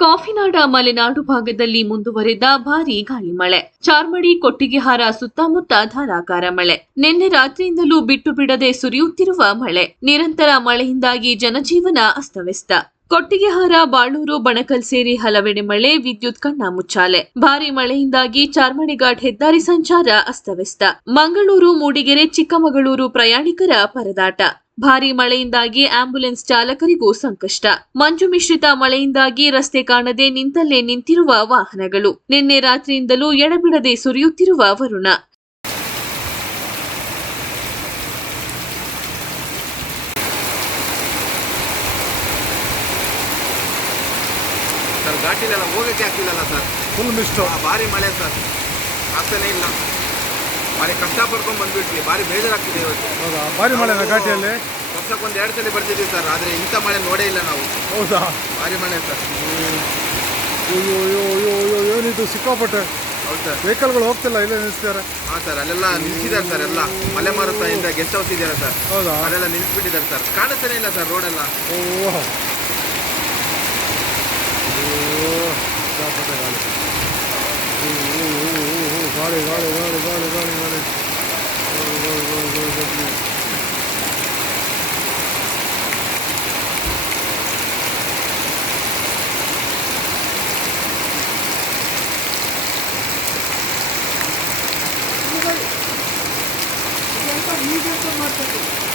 ಕಾಫಿನಾಡ ಮಲೆನಾಡು ಭಾಗದಲ್ಲಿ ಮುಂದುವರೆದ ಭಾರಿ ಗಾಳಿ ಮಳೆ. ಚಾರ್ಮಡಿ ಕೊಟ್ಟಿಗೆಹಾರ ಸುತ್ತಮುತ್ತ ಧಾರಾಕಾರ ಮಳೆ. ನಿನ್ನೆ ರಾತ್ರಿಯಿಂದಲೂ ಬಿಟ್ಟು ಬಿಡದೆ ಸುರಿಯುತ್ತಿರುವ ಮಳೆ. ನಿರಂತರ ಮಳೆಯಿಂದಾಗಿ ಜನಜೀವನ ಅಸ್ತವ್ಯಸ್ತ. ಕೊಟ್ಟಿಗೆಹಾರ, ಬಾಳೂರು, ಬಣಕಲ್ ಸೇರಿ ಹಲವೆಡೆ ಮಳೆ, ವಿದ್ಯುತ್ ಕಣ್ಣ ಮುಚ್ಚಾಲೆ. ಭಾರಿ ಮಳೆಯಿಂದಾಗಿ ಚಾರ್ಮಡಿಘಾಟ್ ಹೆದ್ದಾರಿ ಸಂಚಾರ ಅಸ್ತವ್ಯಸ್ತ. ಮಂಗಳೂರು, ಮೂಡಿಗೆರೆ, ಚಿಕ್ಕಮಗಳೂರು ಪ್ರಯಾಣಿಕರ ಪರದಾಟ. ಭಾರಿ ಮಳೆಯಿಂದಾಗಿ ಆಂಬ್ಯುಲೆನ್ಸ್ ಚಾಲಕರಿಗೂ ಸಂಕಷ್ಟ. ಮಂಜು ಮಿಶ್ರಿತ ಮಳೆಯಿಂದಾಗಿ ರಸ್ತೆ ಕಾಣದೆ ನಿಂತಲ್ಲೇ ನಿಂತಿರುವ ವಾಹನಗಳು. ನಿನ್ನೆ ರಾತ್ರಿಯಿಂದಲೂ ಎಡಬಿಡದೆ ಸುರಿಯುತ್ತಿರುವ ವರುಣ. ಘಾಟಿಲೆಲ್ಲ ಹೋಗೋಕ್ಕೆ ಆಗ್ತಿಲ್ಲಲ್ಲ ಸರ್. ಫುಲ್ ಮಿಸ್ಟು ಆ, ಭಾರಿ ಮಳೆ ಸರ್. ಆಗ್ತಾನೇ ಇಲ್ಲ. ಭಾರಿ ಕಷ್ಟ ಪಡ್ಕೊಂಡು ಬಂದ್ಬಿಟ್ವಿ. ಭಾರಿ ಬೇಜಾರಾಗ್ತಿದೆ ಇವತ್ತು. ಹೌದಾ? ಭಾರಿ ಮಳೆ ಘಾಟಿಯಲ್ಲಿ? ವರ್ಷಕ್ಕೆ ಒಂದು ಎರಡು ಸಲ ಬರ್ತಿದ್ವಿ ಸರ್. ಆದರೆ ಇಂಥ ಮಳೆ ನೋಡೇ ಇಲ್ಲ ನಾವು. ಹೌದಾ? ಭಾರಿ ಮಳೆ ಸರ್. ಅಯ್ಯೋ ಅಯ್ಯೋ ಅಯ್ಯೋ ಅಯ್ಯೋ ಏನಿದು? ಸಿಕ್ಕಾಪಟ್ಟೆ. ಹೌದು ಸರ್. ವೆಹಿಕಲ್ಗಳು ಹೋಗ್ತಿಲ್ಲ ಇಲ್ಲೇ ನಿಲ್ಲಿಸ್ತಾರೆ ಹಾಂ ಸರ್ ಅಲ್ಲೆಲ್ಲ ನಿಲ್ಸಿದ್ದಾರೆ ಸರ್ ಎಲ್ಲ. ಮಲೆ ಇಂದ ಗೆಸ್ಟ್ ಹೌಸ್ ಇದೆಯಲ್ಲ ಸರ್. ಹೌದಾ? ಅಲ್ಲೆಲ್ಲ ನಿಲ್ಸ್ಬಿಟ್ಟಿದ್ದಾರೆ ಸರ್. ಕಾಣಿಸ್ತಾನೆ ಇಲ್ಲ ಸರ್ ರೋಡೆಲ್ಲ. ಓ गाड़ी गाड़ी गाड़ी गाड़ी गाड़ी गाड़ी ये तो मार सकते